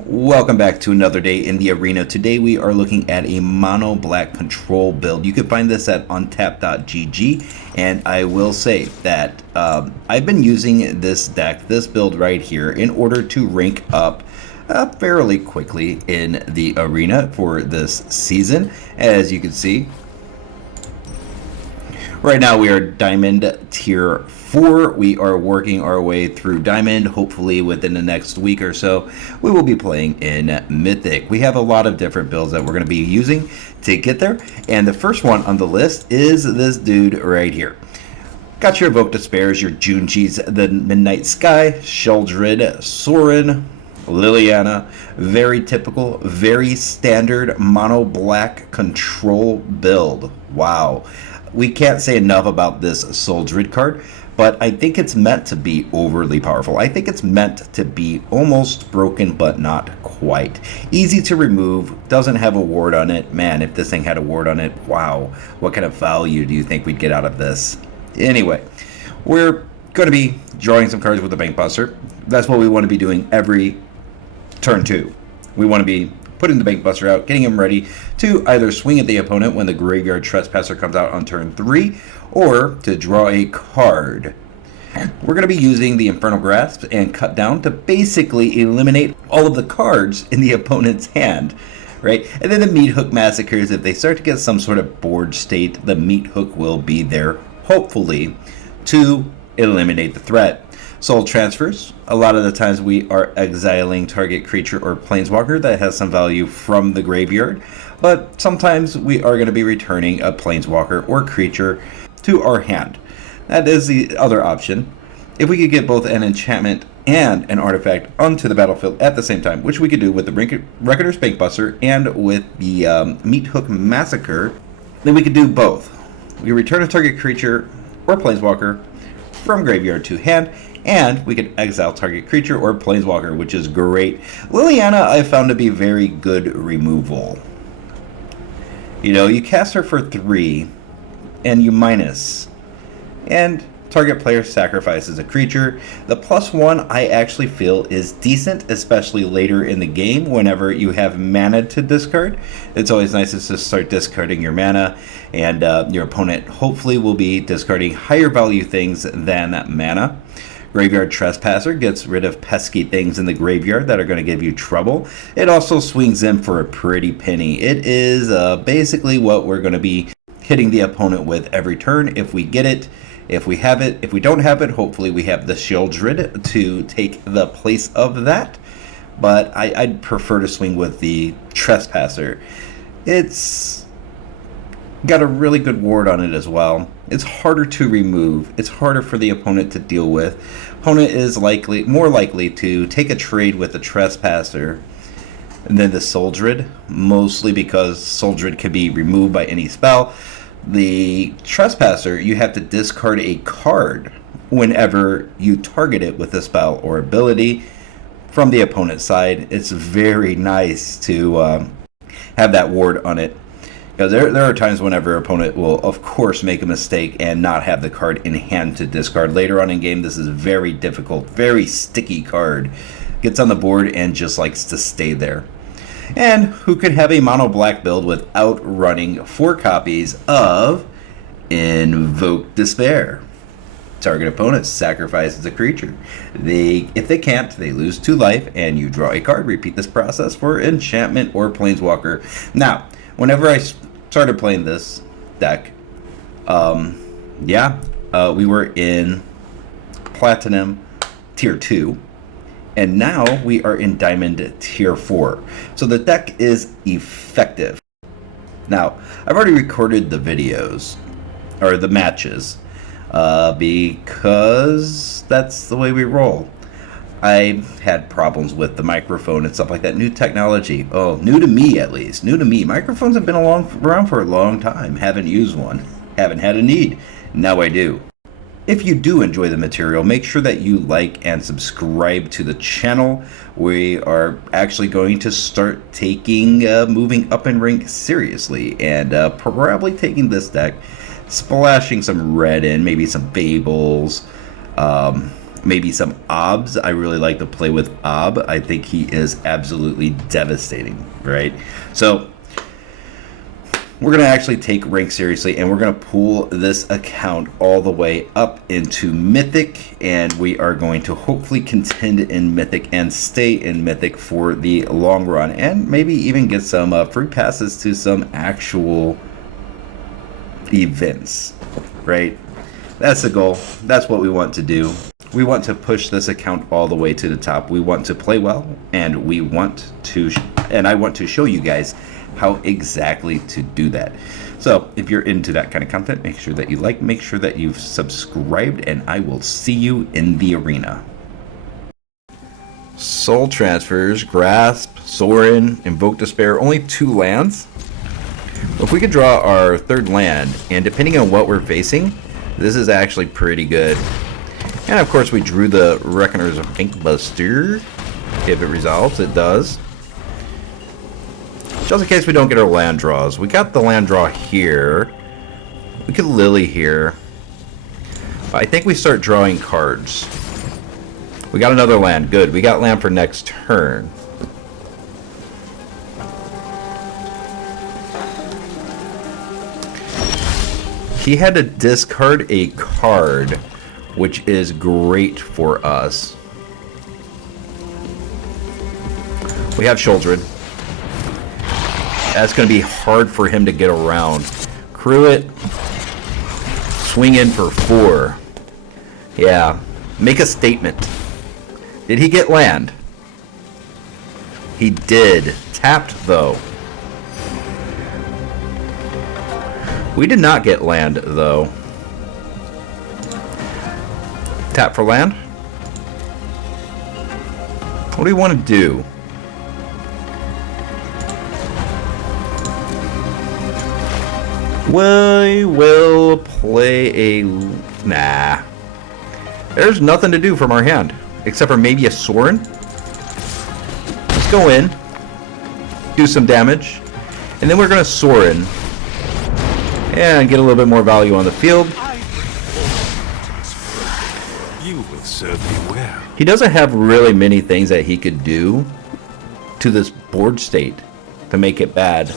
Welcome back to another day in the arena. Today we are looking at a mono black control build. You can find this at untap.gg, and I will say that I've been using this deck, this build right here, in order to rank up fairly quickly in the arena for this season. As you can see, right now we are Diamond Tier 4. We are working our way through Diamond. Hopefully within the next week or so, we will be playing in Mythic. We have a lot of different builds that we're going to be using to get there. And the first one on the list is this dude right here. Got your Invoke Despair, your Junji's The Midnight Sky, Sheldred, Sorin, Liliana. Very typical, very standard mono black control build. Wow. We can't say enough about this Sheldred card, but I think it's meant to be overly powerful. I think it's meant to be almost broken, but not quite. Easy to remove, doesn't have a ward on it. Man, if this thing had a ward on it, wow. What kind of value do you think we'd get out of this? Anyway, we're going to be drawing some cards with the Bankbuster. That's what we want to be doing every turn 2. We want to be putting the Bankbuster out, getting him ready to either swing at the opponent when the Graveyard Trespasser comes out on turn 3, or to draw a card. We're going to be using the Infernal Grasp and Cut Down to basically eliminate all of the cards in the opponent's hand, right? And then the Meathook Massacres, if they start to get some sort of board state, the Meathook will be there, hopefully, to eliminate the threat. Soul transfers. A lot of the times we are exiling target creature or planeswalker that has some value from the graveyard, but sometimes we are going to be returning a planeswalker or creature to our hand. That is the other option. If we could get both an enchantment and an artifact onto the battlefield at the same time, which we could do with the Reckoner Bankbuster and with the Meathook Massacre, then we could do both. We return a target creature or planeswalker from graveyard to hand, and we can exile target creature or planeswalker, which is great. Liliana I found to be very good removal. You know, you cast her for 3, and you minus, and target player sacrifices a creature. The +1 I actually feel is decent, especially later in the game whenever you have mana to discard. It's always nice to just start discarding your mana, and your opponent hopefully will be discarding higher value things than that mana. Graveyard Trespasser gets rid of pesky things in the graveyard that are going to give you trouble. It also swings in for a pretty penny. It is basically what we're going to be hitting the opponent with every turn if we get it. If we have it, if we don't have it, hopefully we have the Sheldred to take the place of that. But I'd prefer to swing with the Trespasser. It's got a really good ward on it as well. It's harder to remove. It's harder for the opponent to deal with. Opponent is more likely to take a trade with the Trespasser than the Sheldred, mostly because Sheldred can be removed by any spell. The Trespasser, you have to discard a card whenever you target it with a spell or ability from the opponent's side. It's very nice to have that ward on it. Because there are times whenever an opponent will, of course, make a mistake and not have the card in hand to discard. Later on in game, this is very difficult, very sticky card. Gets on the board and just likes to stay there. And who could have a mono black build without running 4 copies of Invoke Despair? Target opponent sacrifices a creature. If they can't, they lose 2 life, and you draw a card. Repeat this process for enchantment or planeswalker. Now, whenever I started playing this deck, we were in Platinum Tier 2, and now we are in Diamond Tier 4. So the deck is effective. Now, I've already recorded the videos, or the matches, because that's the way we roll. I had problems with the microphone and stuff like that. New technology. Oh, new to me at least. New to me. Microphones have been around for a long time. Haven't used one. Haven't had a need. Now I do. If you do enjoy the material, make sure that you like and subscribe to the channel. We are actually going to start taking moving up in rank seriously, and probably taking this deck, splashing some red in, maybe some Fables, maybe some Obs. I really like to play with Ob. I think he is absolutely devastating, right? So we're going to actually take rank seriously, and we're going to pull this account all the way up into Mythic, and we are going to hopefully contend in Mythic and stay in Mythic for the long run, and maybe even get some free passes to some actual events, right? That's the goal. That's what we want to do. We want to push this account all the way to the top. We want to play well, and I want to show you guys how exactly to do that. So if you're into that kind of content, make sure that you like, make sure that you've subscribed, and I will see you in the arena. Soul transfers, Grasp, Sorin, Invoke Despair, only 2 lands. If we could draw our 3rd land, and depending on what we're facing, this is actually pretty good. And of course we drew the Reckoner's Bankbuster. If it resolves, it does. Just in case we don't get our land draws. We got the land draw here. We could Lily here. I think we start drawing cards. We got another land. Good. We got land for next turn. He had to discard a card, which is great for us. We have Children. That's going to be hard for him to get around. Crew it. Swing in for 4. Yeah. Make a statement. Did he get land? He did. Tapped, though. We did not get land, though. Tap for land? What do you want to do? We will play a... Nah. There's nothing to do from our hand. Except for maybe a Sorin. Let's go in. Do some damage. And then we're going to Sorin. And get a little bit more value on the field. You will serve me well. He doesn't have really many things that he could do to this board state to make it bad.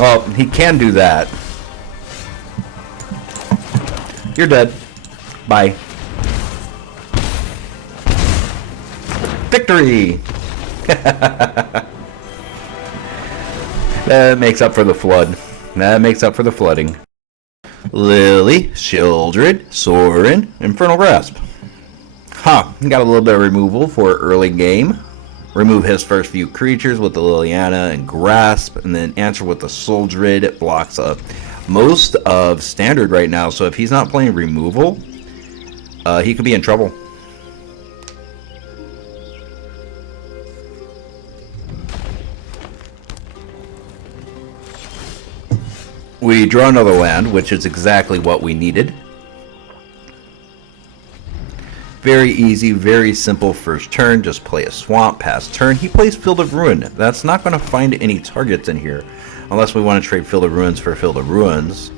Well, he can do that. You're dead. Bye. Victory! That makes up for the flood. That makes up for the flooding. Lily, Children, Sorin, Infernal Grasp. Got a little bit of removal for early game. Remove his first few creatures with the Liliana and Grasp, and then answer with the Soldred. It blocks up most of Standard right now, so if he's not playing removal, he could be in trouble. We draw another land, which is exactly what we needed. Very easy, very simple first turn. Just play a swamp, pass turn. He plays Field of Ruin. That's not going to find any targets in here. Unless we want to trade Field of Ruins for Field of Ruins.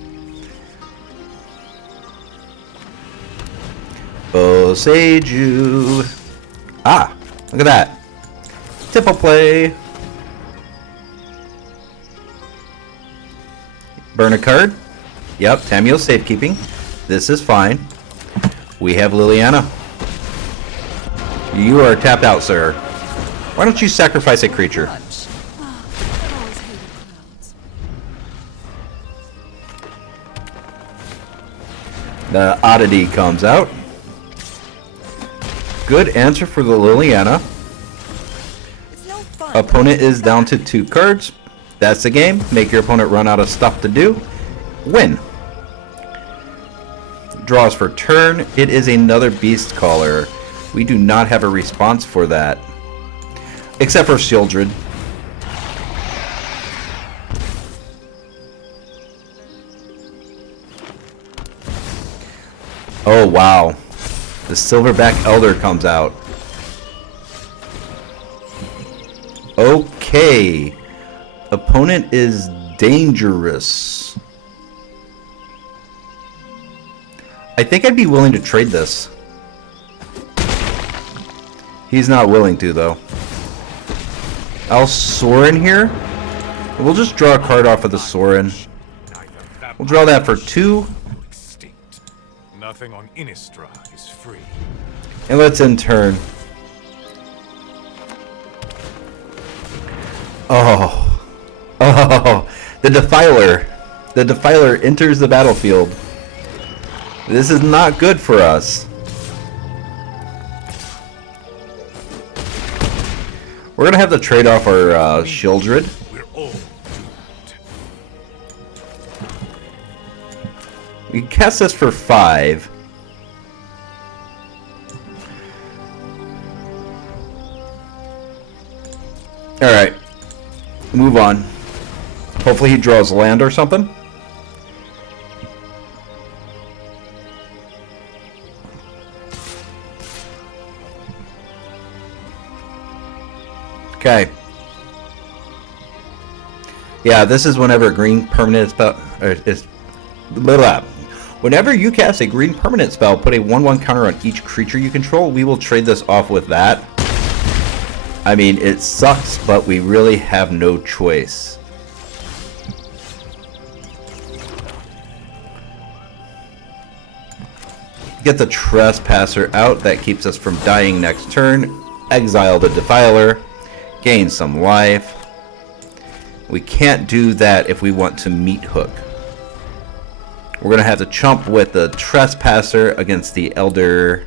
Boseiju. Look at that. Tipple play. Burn a card. Yep, Tamiyo's safekeeping. This is fine. We have Liliana. You are tapped out, sir. Why don't you sacrifice a creature? The oddity comes out. Good answer for the Liliana. Opponent is down to 2 cards. That's the game. Make your opponent run out of stuff to do. Win. Draws for turn. It is another Beast Caller. We do not have a response for that. Except for Children. Oh, wow. The Silverback Elder comes out. Okay. Opponent is dangerous. I think I'd be willing to trade this. He's not willing to, though. I'll Sorin here. We'll just draw a card off of the Sorin. We'll draw that for 2. Nothing on Innistrad is free. And let's end turn. Oh. Oh. The Defiler. The Defiler enters the battlefield. This is not good for us. We're gonna have to trade off our Shieldred. We're all doomed. We can cast this for 5. Alright. Move on. Hopefully he draws land or something. Okay. Yeah, this is whenever a green permanent spell is blah, blah. Whenever you cast a green permanent spell, put a 1/1 counter on each creature you control. We will trade this off with that. I mean, it sucks, but we really have no choice. Get the Trespasser out. That keeps us from dying next turn. Exile the Defiler. Gain some life. We can't do that if we want to Meathook. We're going to have to chump with the Trespasser against the Elder.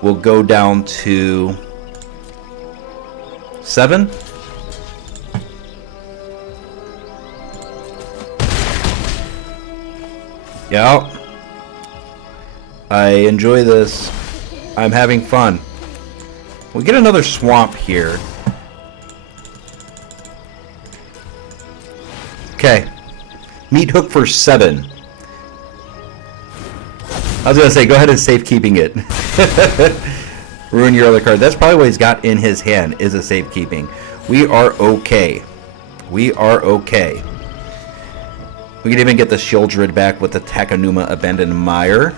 We'll go down to 7. Yeah. I enjoy this. I'm having fun. We get another swamp here. Okay. Meathook for 7. I was going to say, go ahead and safekeeping it. Ruin your other card. That's probably what he's got in his hand, is a safekeeping. We are okay. We are okay. We can even get the Shieldred back with the Takanuma Abandoned Mire.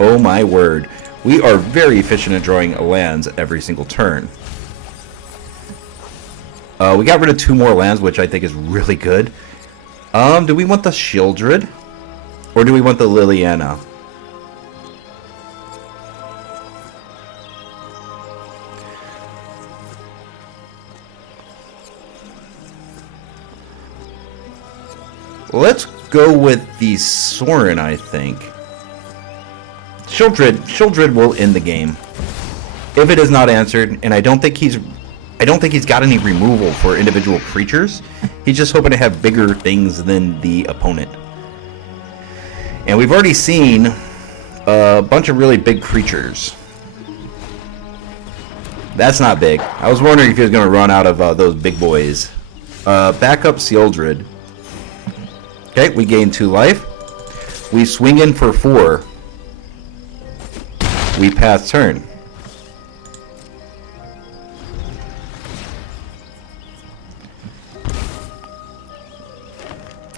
Oh my word. We are very efficient at drawing lands every single turn. We got rid of 2 more lands, which I think is really good. Do we want the Shieldred? Or do we want the Liliana? Let's go with the Sorin, I think. Shieldred will end the game. If it is not answered, and I don't think he's got any removal for individual creatures. He's just hoping to have bigger things than the opponent. And we've already seen a bunch of really big creatures. That's not big. I was wondering if he was going to run out of those big boys. Backup Shieldred. Okay, we gain 2 life. We swing in for 4. We pass turn.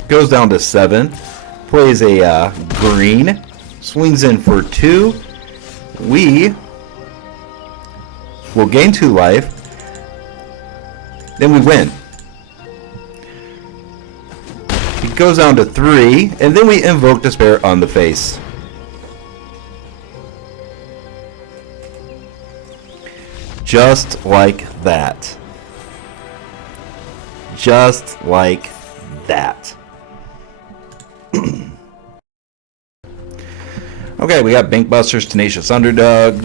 Goes down to 7. Plays a green. Swings in for 2. We will gain 2 life. Then we win. It goes down to 3. And then we Invoke Despair on the face. Just like that. Just like that. Okay, we got Bankbusters, Tenacious Underdog.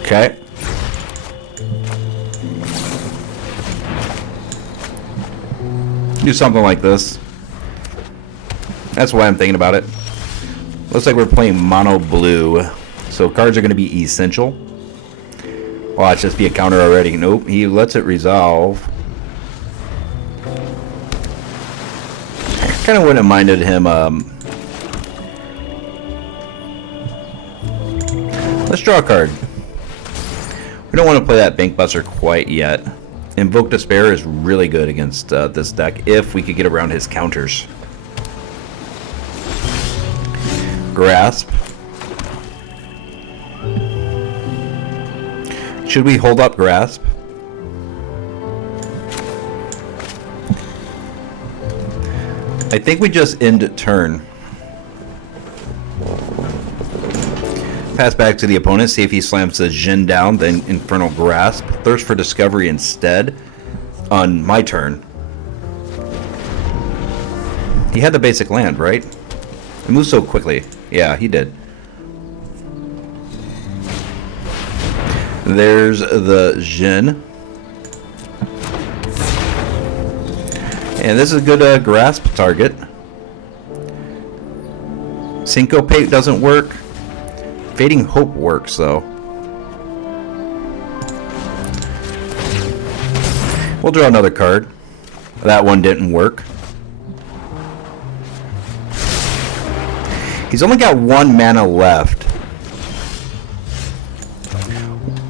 Okay. Do something like this. That's why I'm thinking about it. Looks like we're playing mono blue, so cards are going to be essential. Watch this be a counter already. Nope, he lets it resolve. Kind of wouldn't have minded him. Let's draw a card. We don't want to play that Bankbuster quite yet. Invoke Despair is really good against this deck if we could get around his counters. Grasp. Should we hold up Grasp? I think we just end turn. Pass back to the opponent, see if he slams the Jin down, then Infernal Grasp. Thirst for Discovery instead on my turn. He had the basic land, right? It moved so quickly. Yeah, he did. There's the Jin. And this is a good grasp target. Syncopate doesn't work. Fading Hope works, though. We'll draw another card. That one didn't work. He's only got 1 mana left,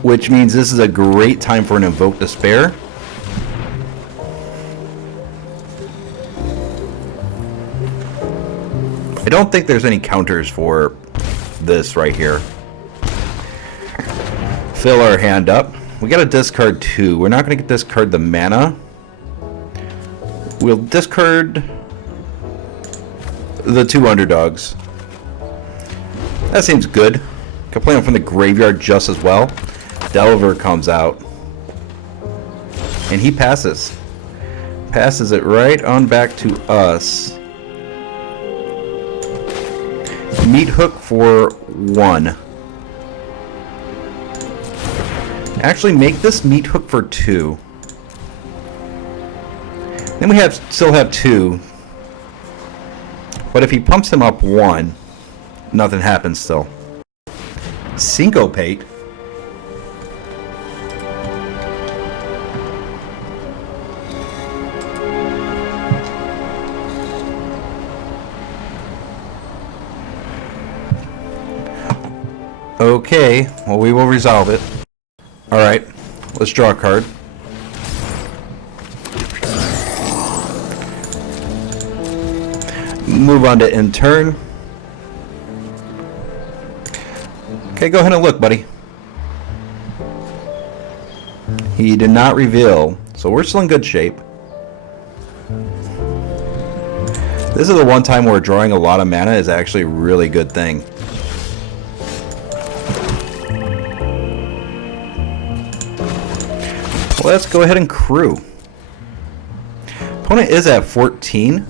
which means this is a great time for an Invoke Despair. I don't think there's any counters for this right here. Fill our hand up. We got to discard 2. We're not going to discard the mana. We'll discard the 2 underdogs. That seems good. Can play them from the graveyard just as well. Delver comes out. And he passes. Passes it right on back to us. Meathook for 1. Actually, make this Meathook for 2. Then we still have 2. But if he pumps him up 1, nothing happens still. Syncopate. Okay, well, we will resolve it. Alright, let's draw a card. Move on to end turn. Okay, go ahead and look, buddy. He did not reveal, so we're still in good shape. This is the one time where drawing a lot of mana is actually a really good thing. Well, let's go ahead and crew. Opponent is at 14.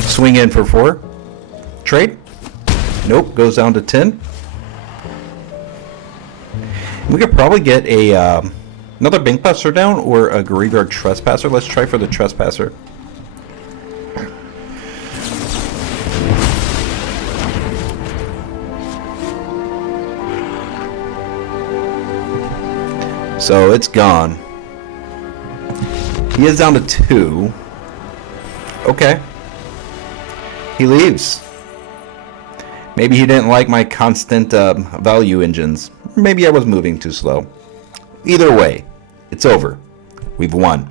Swing in for 4. Trade. Nope, goes down to 10. We could probably get a another Bankbuster down or a Graveyard Trespasser. Let's try for the Trespasser. So it's gone. He is down to 2. Okay. He leaves. Maybe he didn't like my constant value engines. Maybe I was moving too slow. Either way, it's over. We've won.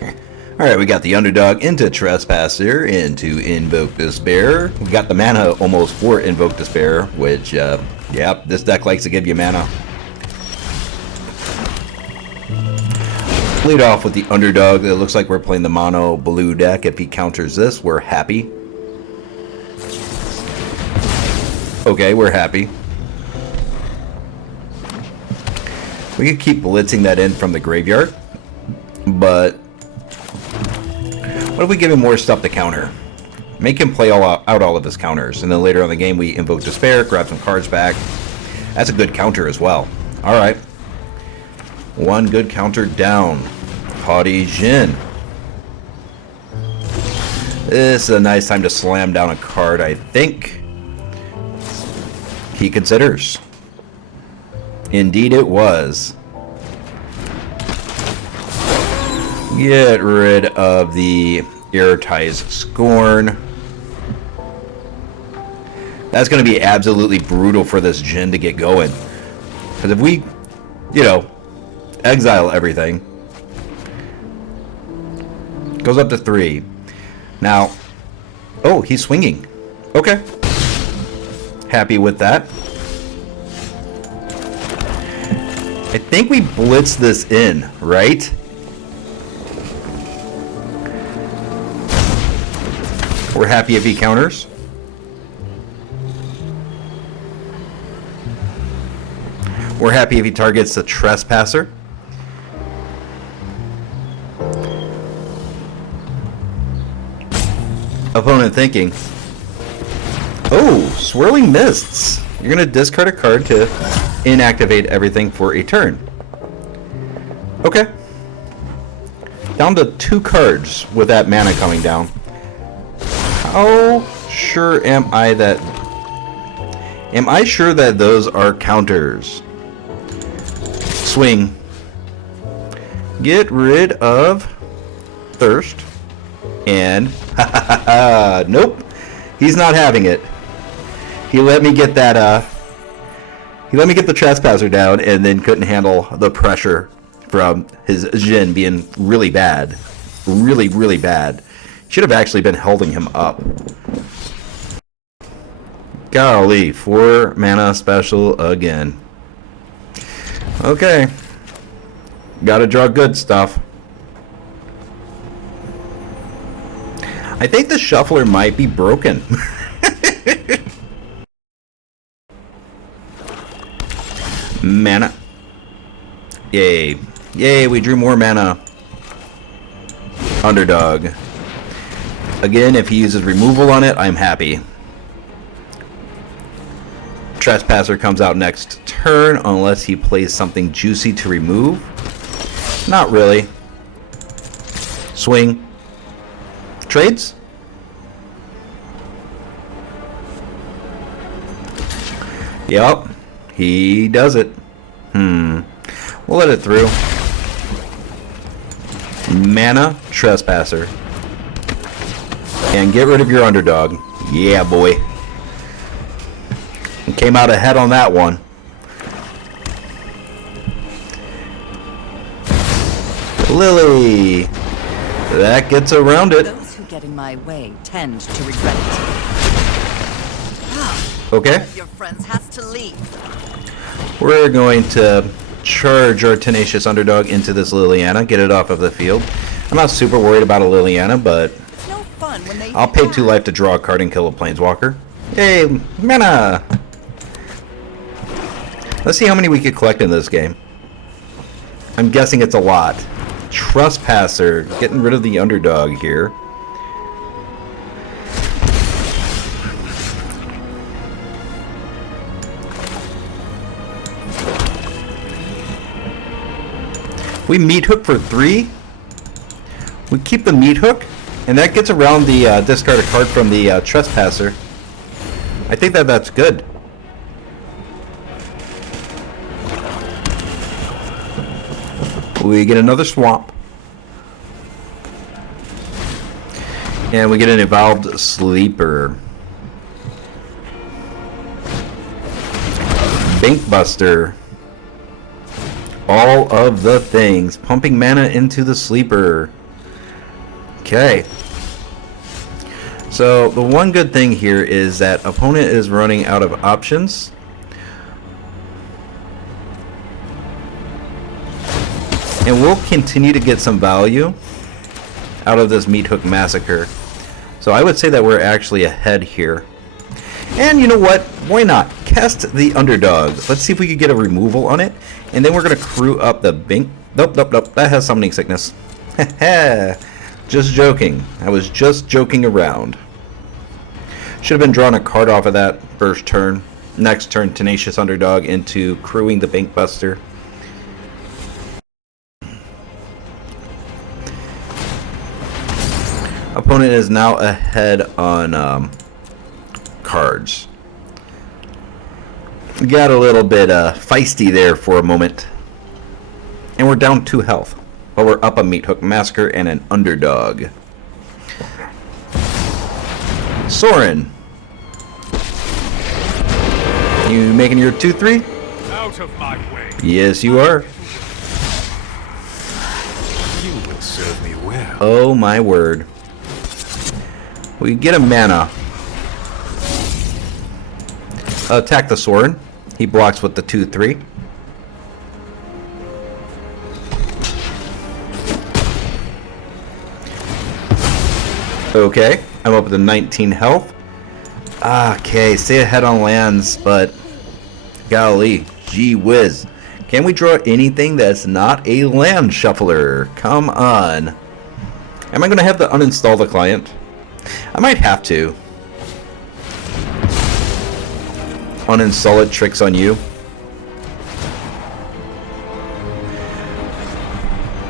Alright, we got the underdog into Trespasser, into Invoke Despair. We got the mana almost for Invoke Despair, which, yeah, this deck likes to give you mana. Lead off with the underdog. It looks like we're playing the mono blue deck. If he counters this, we're happy. Okay, we're happy. We could keep blitzing that in from the graveyard, but what if we give him more stuff to counter? Make him play out all of his counters, and then later on in the game we Invoke Despair, grab some cards back. That's a good counter as well. Alright. One good counter down. Haughty Jin. This is a nice time to slam down a card, I think. He considers. Indeed it was. Get rid of the Irritized Scorn. That's going to be absolutely brutal for this Jin to get going. Because if we, you know, exile everything. Goes up to 3. Now, oh, he's swinging. Okay. Happy with that. I think we blitz this in, right? We're happy if he counters. We're happy if he targets the Trespasser. Opponent thinking, oh, Swirling Mists. You're going to discard a card to inactivate everything for a turn. Okay. Down to 2 cards with that mana coming down. How sure am I that... Am I sure that those are counters? Swing. Get rid of Thirst. And... nope. He's not having it. He let me get that, he let me get the Trespasser down and then couldn't handle the pressure from his Jin being really bad. Really, really bad. Should have actually been holding him up. Golly, 4 mana special again. Okay. Gotta draw good stuff. I think the shuffler might be broken. Mana. Yay. Yay, we drew more mana. Underdog. Again, if he uses removal on it, I'm happy. Trespasser comes out next turn unless he plays something juicy to remove. Not really. Swing. Trades? Yup. He does it. We'll let it through. Mana Trespasser. And get rid of your underdog. Yeah, boy. Came out ahead on that one. Lily. That gets around it. Those who get in my way tend to regret it. Okay. One of your friends has to leave. We're going to charge our tenacious underdog into this Liliana, get it off of the field. I'm not super worried about a Liliana, but It's no fun when they I'll pay 2 life to draw a card and kill a Planeswalker. Hey, mana! Let's see how many we could collect in this game. I'm guessing it's a lot. Trespasser, getting rid of the underdog here. We Meathook for 3. We keep the Meathook, and that gets around the discard a card from the Trespasser. I think that's good. We get another Swamp. And we get an Evolved Sleeper. Bankbuster. All of the things. Pumping mana into the Sleeper. Okay. So, the one good thing here is that opponent is running out of options. And we'll continue to get some value out of this Meathook Massacre. So I would say that we're actually ahead here. And you know what? Why not? Cast the underdog. Let's see if we could get a removal on it. And then we're going to crew up the Bink. Nope. That has summoning sickness. Just joking. I was just joking around. Should have been drawing a card off of that first turn. Next turn, Tenacious Underdog into crewing the Bankbuster. Opponent is now ahead on cards. Got a little bit feisty there for a moment. And we're down 2 health. But we're up a Meathook Massacre and an underdog. Sorin. You making your 2-3? Out of my way. Yes, you are. You will serve me well. Oh my word. We get a mana. Attack the Sorin. He blocks with the 2/3. Okay, I'm up to 19 health. Okay, stay ahead on lands, but golly, gee whiz. Can we draw anything that's not a land shuffler? Come on. Am I going to have to uninstall the client? I might have to. Uninstall it, tricks on you.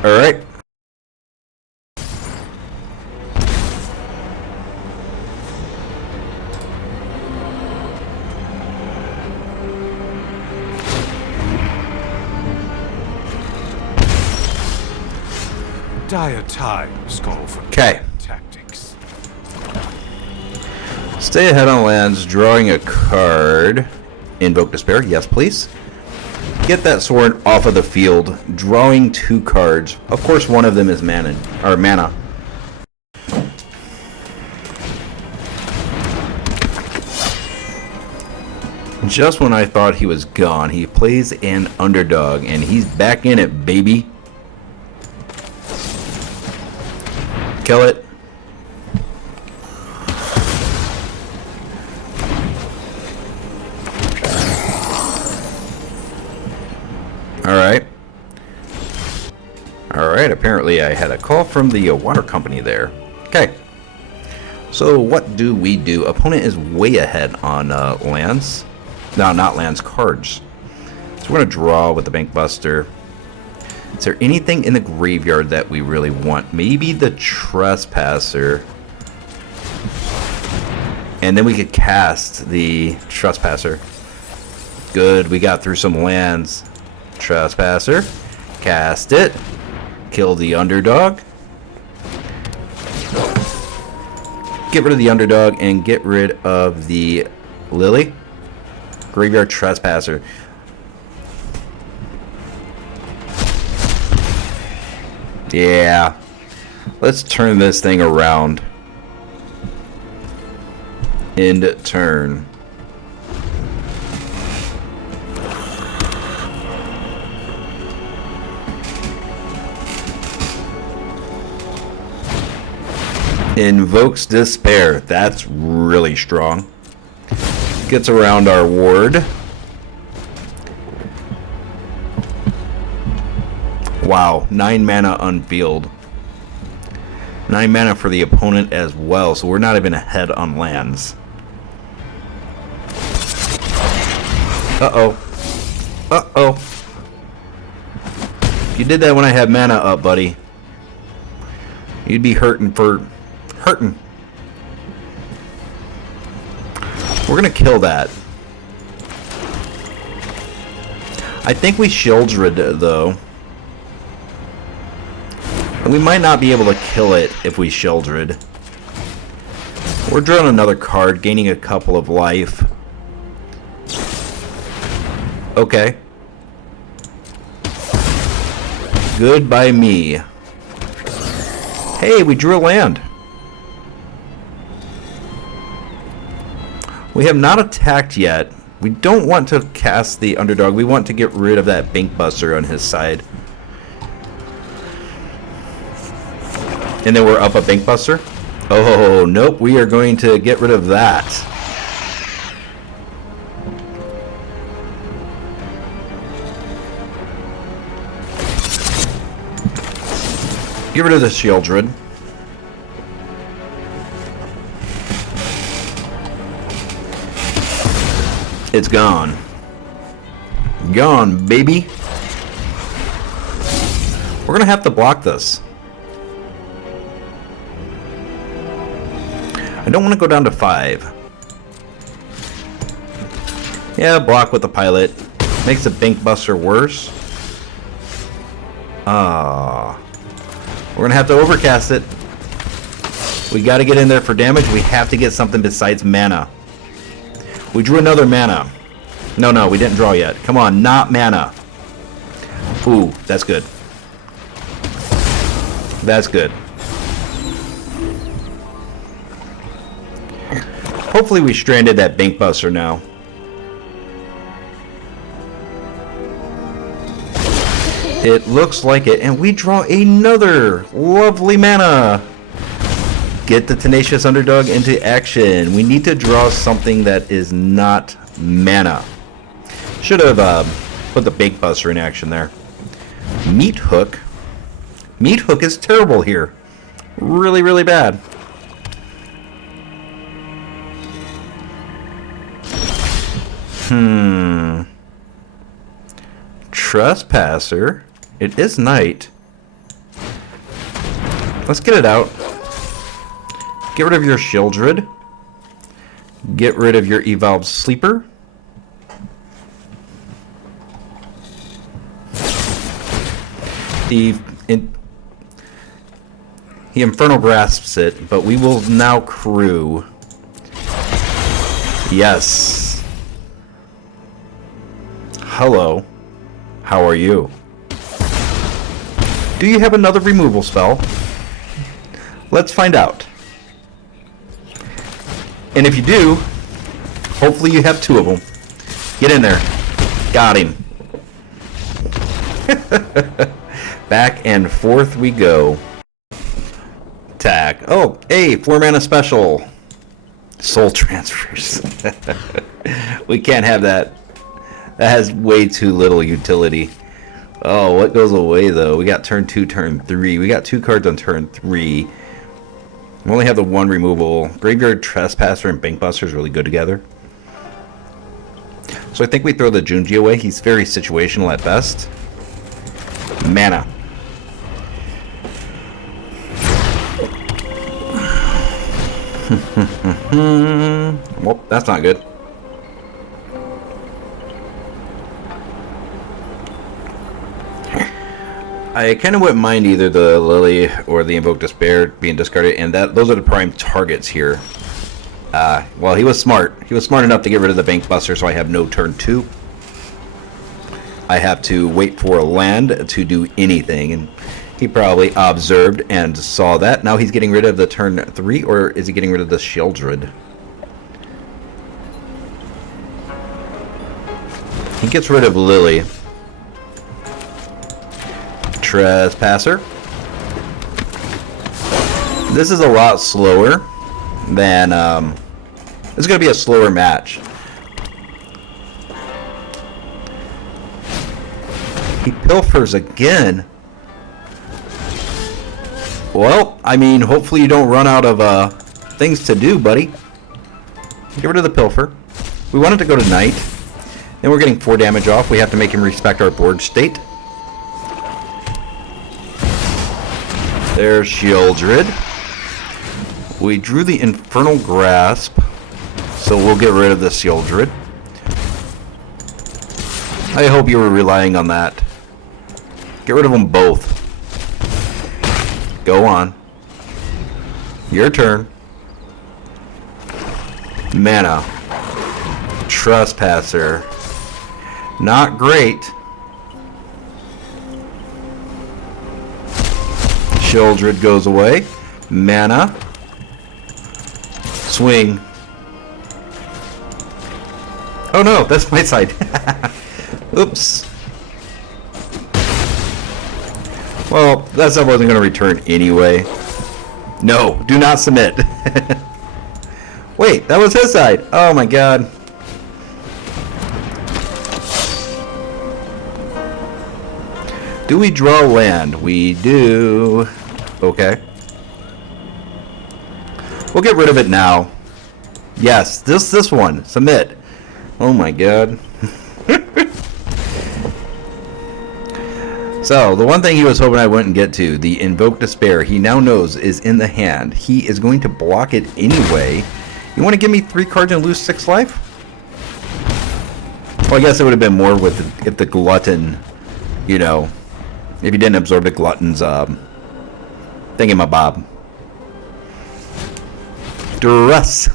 Alright. Dire times call for Okay. tactics. Stay ahead on lands, drawing a card. Invoke Despair, yes please. Get that sword off of the field, drawing 2 cards. Of course one of them is mana. Just when I thought he was gone, he plays an underdog, and he's back in it, baby. Kill it. Alright. Alright, apparently I had a call from the water company there. Okay. So what do we do? Opponent is way ahead on lands. No, not lands, cards. So we're going to draw with the Bankbuster. Is there anything in the graveyard that we really want? Maybe the Trespasser. And then we could cast the Trespasser. Good, we got through some lands. Trespasser. Cast it. Kill the underdog. Get rid of the underdog and get rid of the Lily. Graveyard Trespasser. Yeah. Let's turn this thing around. End turn. Invokes Despair. That's really strong. Gets around our ward. Wow, 9 mana on field. 9 mana for the opponent as well, so we're not even ahead on lands. Uh-oh. Uh-oh. You did that when I had mana up, buddy. You'd be hurting. We're gonna kill that. I think we Shieldred, though. And we might not be able to kill it if we Shieldred. We're drawing another card, gaining a couple of life. Okay. Good by me. Hey, we drew a land. We have not attacked yet. We don't want to cast the underdog. We want to get rid of that Bankbuster on his side. And then we're up a Bankbuster. Oh, nope. We are going to get rid of that. Get rid of the Shieldred. It's gone. Gone, baby. We're gonna have to block this. I don't want to go down to 5. Yeah, block with the pilot. Makes the Bankbuster worse. We're gonna have to overcast it. We gotta get in there for damage. We have to get something besides mana. We drew another mana. No, we didn't draw yet. Come on, not mana. Ooh, that's good. That's good. Hopefully we stranded that Bankbuster now. It looks like it, and we draw another lovely mana. Get the Tenacious Underdog into action. We need to draw something that is not mana. Should have put the Bankbuster in action there. Meathook. Meathook is terrible here. Really, really bad. Trespasser. It is night. Let's get it out. Get rid of your Shieldred. Get rid of your Evolved Sleeper. He Infernal Grasps it, but we will now crew. Yes. Hello. How are you? Do you have another removal spell? Let's find out. And if you do, hopefully you have 2 of them. Get in there. Got him. Back and forth we go. Attack. Oh, hey, 4 mana special. Soul transfers. We can't have that. That has way too little utility. Oh, what goes away though? We got turn 2, turn 3. We got 2 cards on turn 3. We only have the 1 removal. Graveyard Trespasser and Bankbuster is really good together. So I think we throw the Junji away. He's very situational at best. Mana. Well, that's not good. I kind of wouldn't mind either the Lily or the Invoke Despair being discarded, and those are the prime targets here. Well, he was smart. He was smart enough to get rid of the Bankbuster, so I have no turn 2. I have to wait for a land to do anything, and he probably observed and saw that. Now he's getting rid of the turn 3, or is he getting rid of the Shieldred? He gets rid of Lily. Trespasser. This is a lot slower than this is going to be a slower match. He pilfers again. Well, I mean, hopefully you don't run out of things to do, buddy. Get rid of the pilfer. We want it to go to night. Then we're getting 4 damage off. We have to make him respect our board state. There's Shieldred. We drew the Infernal Grasp, so we'll get rid of the Shieldred. I hope you were relying on that. Get rid of them both. Go on. Your turn. Mana. Trespasser. Not great. Shieldred goes away. Mana. Swing. Oh no, that's my side. Oops. Well, that stuff wasn't going to return anyway. No, do not submit. Wait, that was his side. Oh my god. Do we draw land? We do. Okay. We'll get rid of it now. Yes, this one. Submit. Oh my god. So, the one thing he was hoping I wouldn't get to, the Invoke Despair, he now knows is in the hand. He is going to block it anyway. You want to give me 3 cards and lose 6 life? Well, I guess it would have been more with if the Glutton, you know, if he didn't absorb the Glutton's thingamabob. Duress.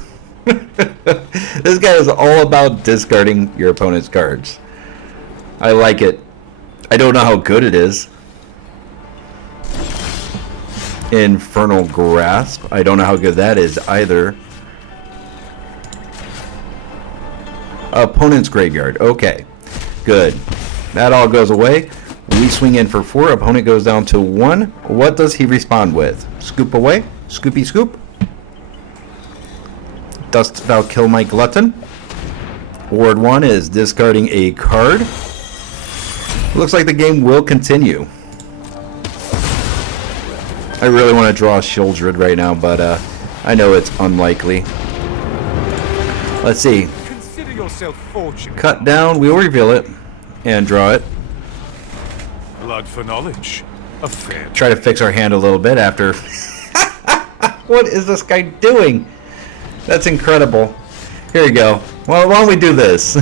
This guy is all about discarding your opponent's cards. I like it. I don't know how good it is. Infernal Grasp. I don't know how good that is either. Opponent's graveyard. Okay, good. That all goes away. We swing in for 4. Opponent goes down to 1. What does he respond with? Scoop away. Scoopy scoop. Dost thou kill my glutton? Ward 1 is discarding a card. Looks like the game will continue. I really want to draw a Shieldred right now, but I know it's unlikely. Let's see. Consider yourself fortunate. Cut down. We will reveal it and draw it. Blood for knowledge. A fair. Try to fix our hand a little bit after. What is this guy doing? That's incredible. Here you go. Well, why don't we do this?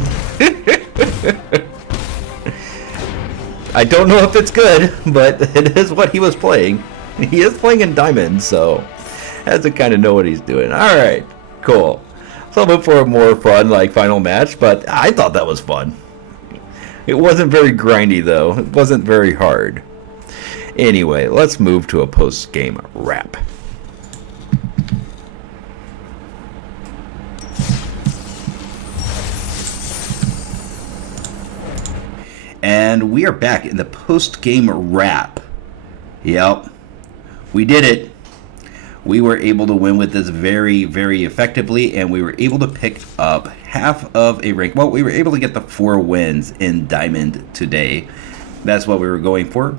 I don't know if it's good, but it is what he was playing. He is playing in diamonds, so has to kind of know what he's doing. All right, cool. So I'm up for a more fun, like, final match, but I thought that was fun. It wasn't very grindy, though. It wasn't very hard. Anyway, let's move to a post-game wrap. And we are back in the post-game wrap. Yep. We did it. We were able to win with this very, very effectively, and we were able to pick up half of a rank. Well, we were able to get the 4 wins in Diamond today. That's what we were going for.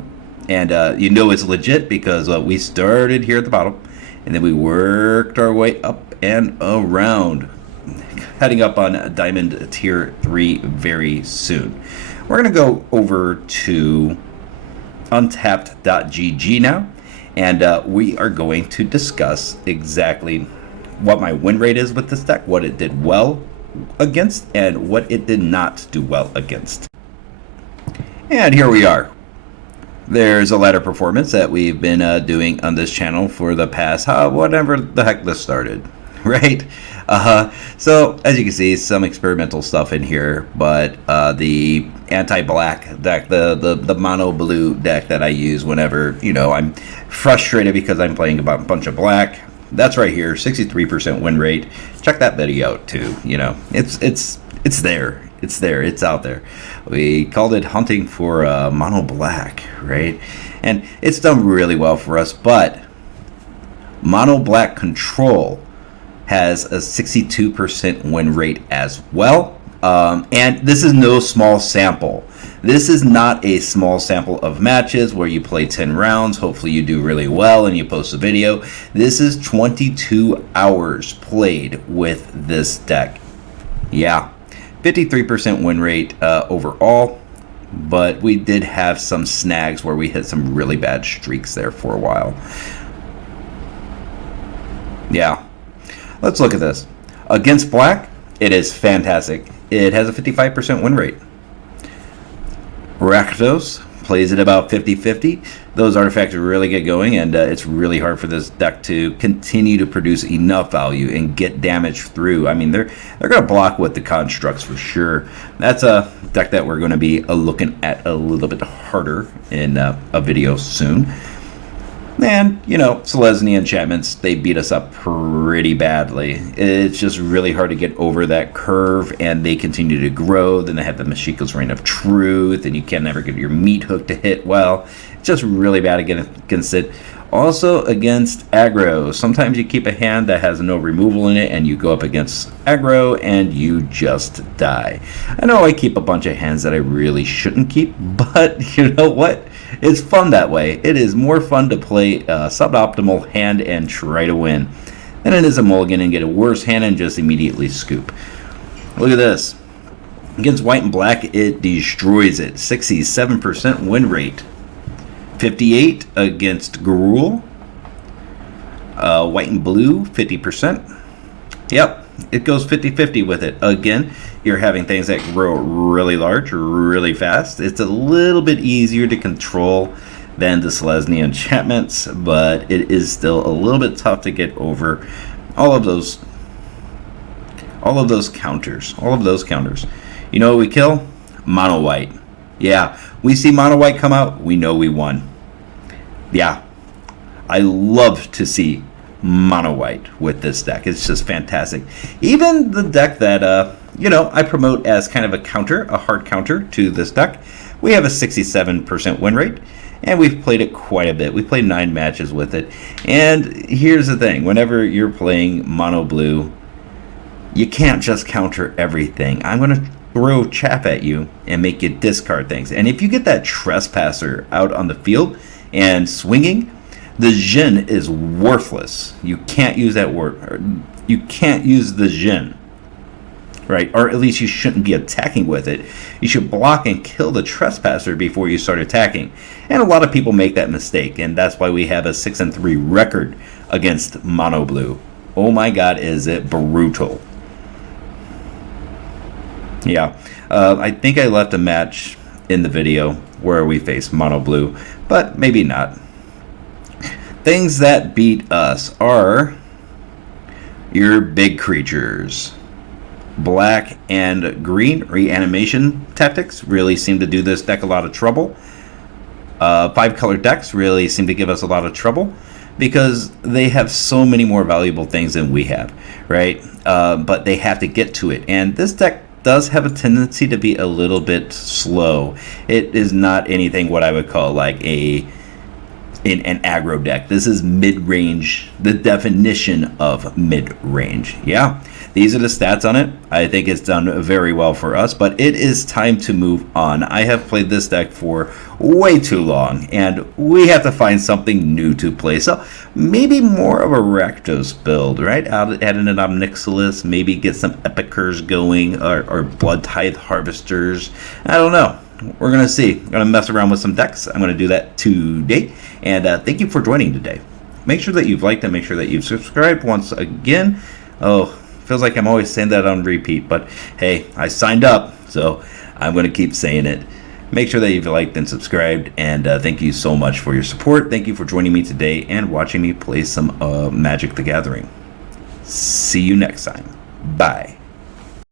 And you know it's legit because we started here at the bottom, and then we worked our way up and around, heading up on Diamond Tier 3 very soon. We're going to go over to untapped.gg now, and we are going to discuss exactly what my win rate is with this deck, what it did well against, and what it did not do well against. And here we are. There's a ladder performance that we've been doing on this channel for the past, whatever the heck this started, right? So as you can see, some experimental stuff in here, but the anti-black deck, the mono blue deck that I use whenever, you know, I'm frustrated because I'm playing a bunch of black. That's right here, 63% win rate. Check that video out too. You know, it's there. It's there. It's out there. We called it hunting for mono black, right? And it's done really well for us, but mono black control has a 62% win rate as well. And this is no small sample. This is not a small sample of matches where you play 10 rounds. Hopefully you do really well and you post a video. This is 22 hours played with this deck. Yeah, 53% win rate overall. But we did have some snags where we hit some really bad streaks there for a while. Yeah. Let's look at this. Against black, it is fantastic. It has a 55% win rate. Rakdos plays at about 50-50. Those artifacts really get going, and it's really hard for this deck to continue to produce enough value and get damage through. I mean, they're going to block with the constructs for sure. That's a deck that we're going to be looking at a little bit harder in a video soon. And, you know, Selesnya enchantments, they beat us up pretty badly. It's just really hard to get over that curve, and they continue to grow. Then they have the Mashiko's Reign of Truth, and you can never get your Meathook to hit well. It's just really bad against it. Also against aggro. Sometimes you keep a hand that has no removal in it, and you go up against aggro, and you just die. I know I keep a bunch of hands that I really shouldn't keep, but you know what? It's fun that way. It is more fun to play a suboptimal hand and try to win than it is a mulligan and get a worse hand and just immediately scoop. Look at this. Against white and black, it destroys it. 67% win rate. 58 against Gruul. White and blue, 50%. Yep, it goes 50-50 with it. Again, you're having things that grow really large, really fast. It's a little bit easier to control than the Selesnya enchantments, but it is still a little bit tough to get over all of those counters. You know what we kill? Mono white. Yeah, we see mono white come out, we know we won. Yeah, I love to see mono white with this deck. It's just fantastic. Even the deck that, you know, I promote as kind of a counter, a hard counter to this deck, we have a 67% win rate, and we've played it quite a bit. We played 9 matches with it. And here's the thing, whenever you're playing mono blue, you can't just counter everything. I'm going to throw chaff at you and make you discard things. And if you get that Trespasser out on the field and swinging, the Jin is worthless. You can't use that word. You can't use the Jin, right? Or at least you shouldn't be attacking with it. You should block and kill the Trespasser before you start attacking. And a lot of people make that mistake, and that's why we have a 6-3 record against mono blue. Oh my God, is it brutal? Yeah, I think I left a match in the video where we faced mono blue, but maybe not. Things that beat us are your big creatures. Black and green reanimation tactics really seem to do this deck a lot of trouble. 5-color decks really seem to give us a lot of trouble because they have so many more valuable things than we have, right? But they have to get to it, and this deck does have a tendency to be a little bit slow. It is not anything what I would call like an aggro deck. This is mid-range, the definition of mid-range. Yeah, these are the stats on it. I think it's done very well for us, but it is time to move on. I have played this deck for way too long, and we have to find something new to play. So maybe more of a Rakdos build, right? Add in an Omnixilis, maybe get some Epicers going, or Blood Tithe Harvesters. I don't know. We're going to see. I'm going to mess around with some decks. I'm going to do that today. And thank you for joining today. Make sure that you've liked and make sure that you've subscribed once again. Oh, feels like I'm always saying that on repeat, but hey, I signed up, so I'm going to keep saying it. Make sure that you've liked and subscribed, and thank you so much for your support. Thank you for joining me today and watching me play some Magic the Gathering. See you next time. Bye.